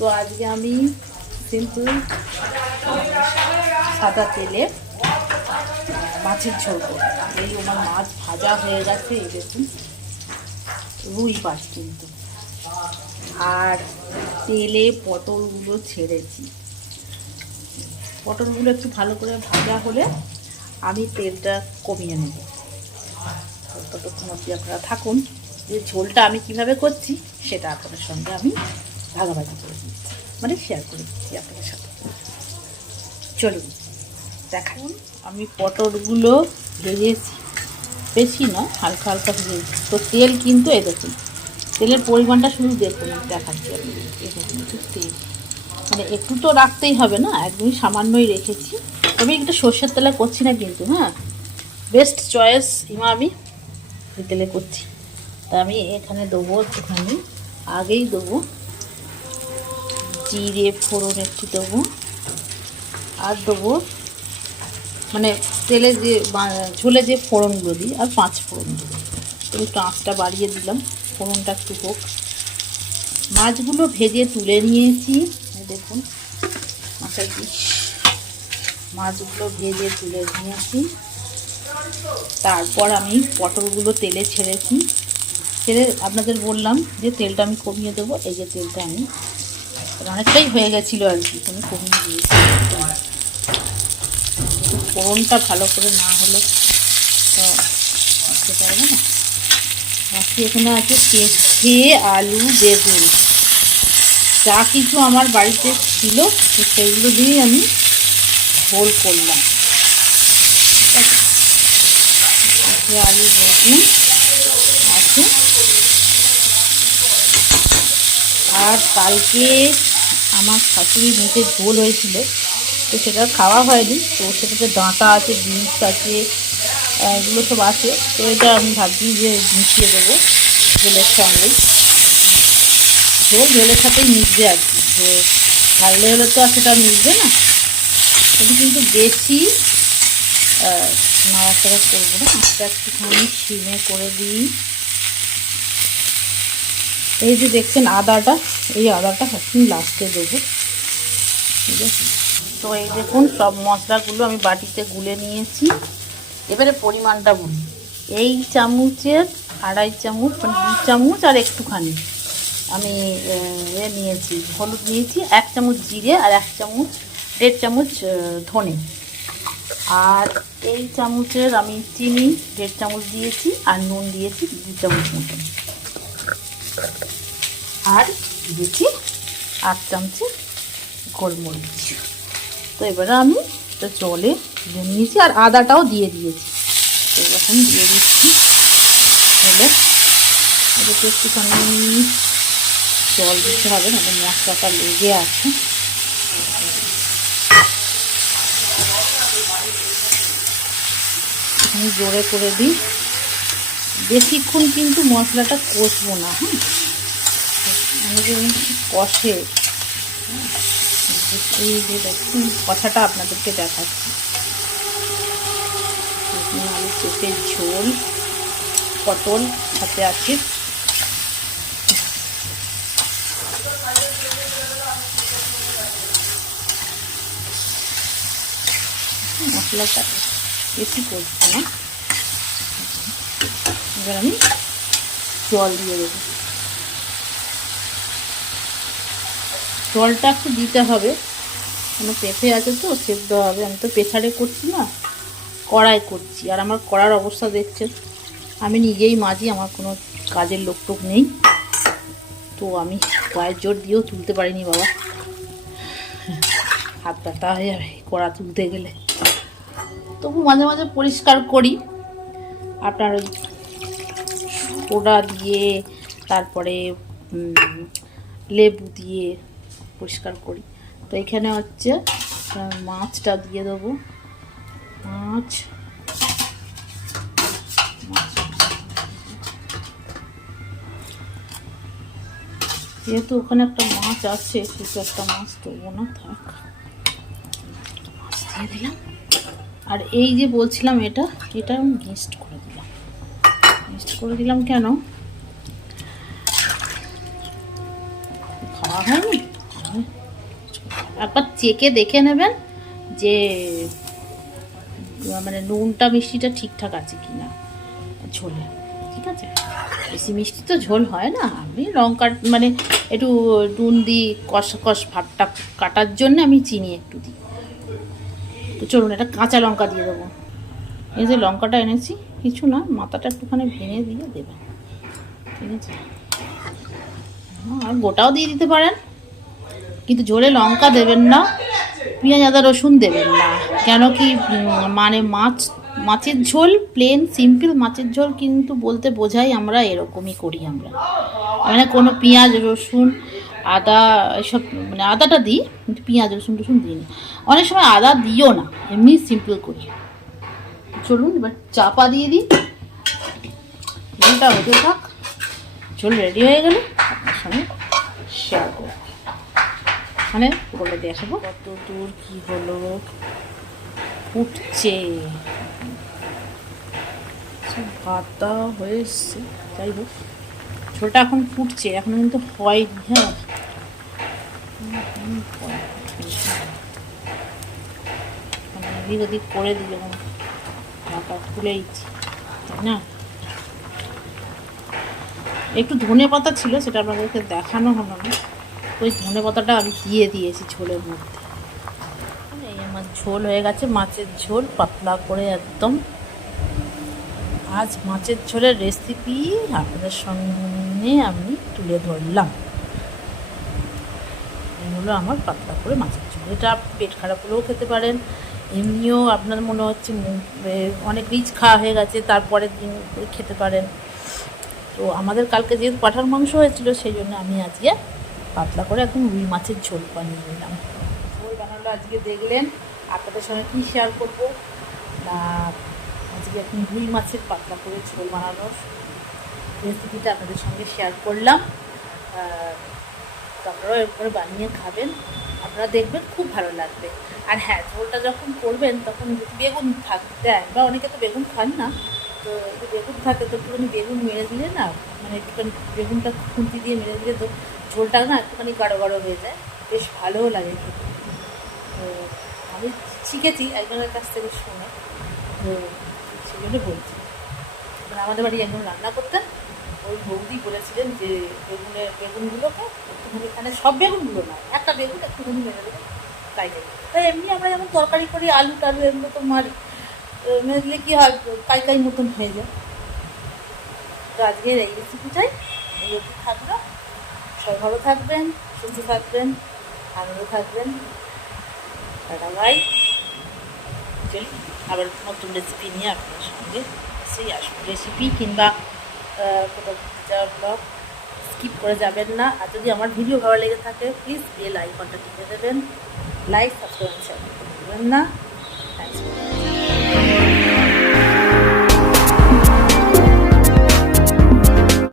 তো আজকে আমি সিম্পল সাদা তেলে মাছের ঝোল এই আমার মাছ ভাজা হয়ে গেছে, এই দেখুন, রুই মাছ কিন্তু। আর তেলে পটলগুলো ছেড়েছি। পটলগুলো একটু ভালো করে ভাজা হলে আমি তেলটা কমিয়ে নেব। ততক্ষণ অবধি আপনারা থাকুন যে ঝোলটা আমি কীভাবে করছি, সেটা আপনাদের সঙ্গে আমি ভাগাভাগি করে দিচ্ছি মানে শেয়ার করে দিচ্ছি আপনাদের সাথে। চলুন দেখান আমি পটলগুলো ভেজেছি। বেশি না, হালকা হালকা ভেজেছি। তো তেল কিন্তু এ দেখুন, তেলের পরিমাণটা শুধু দেখুন, দেখাচ্ছি আমি এই দেখুন, একটু তেল। মানে একটু তো রাখতেই হবে না, একদমই সামান্যই রেখেছি। তবে একটু সর্ষের তেলে করছি না কিন্তু হ্যাঁ? বেস্ট চয়েস ইমা আমি তেলে করছি। তা আমি এখানে দেবো একটুখানি, আগেই দেবো জিরে, ফোড়ন একটু দেবো। আর দেবো মানে তেলে যে ঝোলে যে ফোড়নগুলো দিই, আর পাঁচ ফোড়ন দেবো। একটু আঁচটা বাড়িয়ে দিলাম, ফোড়নটা একটু হোক। মাছগুলো ভেজে তুলে নিয়েছি দেখুন মাছের পিস মাছগুলো ভেজে তুলে নিয়েছি। তারপর আমি পটলগুলো তেলে ছেড়েছি। ছেড়ে আপনাদের বললাম যে তেলটা আমি কমিয়ে দেবো, এই যে তেলটা আমি অনেকটাই হয়ে গেছিল আর কি আমি কমিয়ে দিয়েছি ফোড়নটা ভালো করে না হলে তো আসতে পারবে না। বাকি এখানে আছে পেঁপে, আলু, বেগুন। যা কিছু আমার বাড়িতে ছিল, তো সেইগুলো দিয়েই আমি ঝোল করলাম। ঠিক আছে আলু, বেগুন আছে। আর কালকে আমার শাশুড়ি মুখে ঝোল হয়েছিল, তো সেটা খাওয়া হয়নি, তো সেটাতে ডাঁটা আছে, বিনস আছে এগুলো সব আছে, তো এটা আমি ভাবছি যে মিশিয়ে দেবো ঝোলের সঙ্গেই ঝোল ঝোলের সাথেই মিশবে আর কি যে ঢাললে হলে তো আর সেটা মিশবে না। আমি কিন্তু বেশি নাড়াচাড়া করব না, একটুখানি সিমে করে দিই। এই যে দেখছেন আদাটা, এই আদাটা এখন লাস্টে দেবো। ঠিক আছে? তো এই দেখুন, সব মশলাগুলো আমি বাটিতে গুলে নিয়েছি। এবারে পরিমাণটা বলি এই চামচের আড়াই চামচ মানে দু চামচ আর একটুখানি। আমি, এ নিয়েছি, হলুদ নিয়েছি, এক চামচ জিরে আর এক চামচ, দেড় চামচ ধনে। আর এই চামচের আমি চিনি দেড় চামচ দিয়েছি আর নুন দিয়েছি দু চামচ মতন আর দিয়েছি আট চামচে গোলমরিচ। তো এবারে আমি তো জলে দিয়ে নিয়েছি আর আদাটাও দিয়ে দিয়েছি। এরকম দিয়ে দিচ্ছি হলে এটাকে একটুখানি জল দিতে হবে, নাহলে মশলাটা লেগে আছে। জোরে করে দিই। বেশিক্ষণ কিন্তু মশলাটা কষবো না হ্যাঁ? কষে। এই যে দেখুন কথাটা আপনাদেরকে দেখাচ্ছি। আলু পেঁপের ঝোল, পটল সাথে আছে। মশলাটা বেশি করব না। এবার আমি জল দিয়ে দেবো। জলটা একটু দিতে হবে। কোনো পেঁপে আছে তো, সেদ্ধ হবে। আমি তো প্রেশারে করছি না, কড়াই করছি। আর আমার কড়ার অবস্থা দেখছেন, আমি নিজেই মাঝি আমার কোনো কাজের লোক টোক নেই। তো আমি গায়ের জোর দিয়েও তুলতে পারিনি বাবা। হাত ব্যথা হয়ে যাবে, কড়া তুলতে গেলে। তবু মাঝে মাঝে পরিষ্কার করি। আপনার ওই সোডা দিয়ে, তারপরে লেবু দিয়ে পরিষ্কার করি। তো এখানে হচ্ছে মাছটা দিয়ে দেবো। মাছ। যেহেতু ওখানে একটা মাছ আছে, সেহেতু একটা মাছ দেবো না, থাক। মাছ দিয়ে দিলাম। আর এই যে বলছিলাম এটা এটা আমি মিক্সড করে দিলাম। মিক্সড করে দিলাম কেন? খাওয়া হয়নি? একবার চেকে দেখে নেবেন যে মানে নুনটা, মিষ্টিটা ঠিকঠাক আছে কি না ঝোলে, ঠিক আছে? বেশি মিষ্টি তো ঝোল হয় না, আমি লঙ্কা মানে একটু নুন দিই, কষ কষ ভাবটা কাটার জন্য আমি চিনি একটু দিই। তো চলুন এটা কাঁচা লঙ্কা দিয়ে দেবো। এই যে লঙ্কাটা এনেছি, কিছু না, মাথাটা একটুখানি ভেঙে দিয়ে দেবেন, ঠিক আছে? আর গোটাও দিয়ে দিতে পারেন। কিন্তু ঝোলে লঙ্কা দেবেন না, পেঁয়াজ, আদা, রসুন দেবেন না। কেন কি মানে মাছ, মাছের ঝোল প্লেন সিম্পল মাছের ঝোল কিন্তু বলতে বোঝাই আমরা এরকমই করি আমরা। মানে কোনো পেঁয়াজ, রসুন, আদা এসব মানে আদাটা দিই, কিন্তু পেঁয়াজ, রসুন টসুন দিই না। অনেক সময় আদা দিও না, এমনি সিম্পল করি। চলুন, এবার চাপা দিয়ে দিই। ঝোলটা হতে থাক। ঝোল রেডি হয়ে গেলে আপনার সঙ্গে শেয়ার করব। মানে বলে দেখাবো কত দূর কি হলো? সব পাতা হয়ে এসছে, যাই হোক। ঝোলটা এখন ফুটছে, এখন কিন্তু হ্যাঁ। মানে এদিক ওদিক করে দিল ঢাকা খুলে দিচ্ছি তাই না? একটু ধনে পাতা ছিল, সেটা আপনাদেরকে দেখানো হলো না। ওই ধনে পাতাটা আমি দিয়ে দিয়েছি ঝোলের মধ্যে। এই আমার ঝোল হয়ে গেছে, মাছের ঝোল পাতলা করে একদম। আজ মাছের ঝোলের রেসিপি আপনাদের সঙ্গে আমি তুলে ধরলাম। এই হলো আমার পাতলা করে মাছের ঝোল। এটা পেট খারাপ হলেও খেতে পারেন। এমনিও আপনার মনে হচ্ছে অনেক রিচ খাওয়া হয়ে গেছে, তারপরের দিন খেতে পারেন। তো আমাদের কালকে যেহেতু পাঠার মাংস হয়েছিল, সেই জন্য আমি আজকে পাতলা করে একদম রুই মাছের ঝোল বানিয়ে নিলাম। ঝোল বানালো, আজকে দেখলেন আপনাদের সঙ্গে কী শেয়ার করব? না, আজকে এখন রুই মাছের পাতলা করে ঝোল বানানোর রেসিপিটা আপনাদের সঙ্গে শেয়ার করলাম। তো আপনারাও এরকম করে বানিয়ে খাবেন, আপনারা দেখবেন খুব ভালো লাগবে। আর হ্যাঁ ঝোলটা যখন করবেন তখন বেগুন থাক দেয়, বা অনেকে তো বেগুন খান না তো একটু বেগুন থাকে তো একটুখানি বেগুন মেরে দিলে না মানে একটুখানি বেগুনটা খুন্তি দিয়ে মেরে দিলে তো ঝোলটা না একটুখানি গাঢ় গাঢ় হয়ে যায়। বেশ ভালোও লাগে খেতে। তো আমি শিখেছি একজনের কাছ থেকে শুনে, তো সেই জন্য বলছি। মানে আমাদের বাড়ি একজন রান্না করতেন ওই বৌদি বলেছিলেন যে বেগুনের বেগুনগুলোকে একটুখানি এখানে সব বেগুনগুলো না একটা বেগুন একটুখানি মেরে দেবে, তাই তাই এমনি আমরা যেমন তরকারি করি, আলু টালু এগুলো তো মারি। মেরে কী হয়? কাই কাই মতন হয়ে যায়। তো আজকের এই রেসিপিটাই এই অবধি থাকল। সবাই ভালো থাকবেন, সুস্থ থাকবেন, আনন্দ থাকবেন। Tata, bye. আবার নতুন রেসিপি নিয়ে আপনার সঙ্গে সেই আসব রেসিপি কিংবা কোথাও যাওয়ার ব্লগ স্কিপ করে যাবেন না। আর যদি আমার ভিডিও ভালো লেগে থাকে প্লিজ বেল আইকনটা টিপে দেবেন। লাইক সাবস্ক্রাইব শেয়ার করতে ভুলবেন না। Thanks Thank you.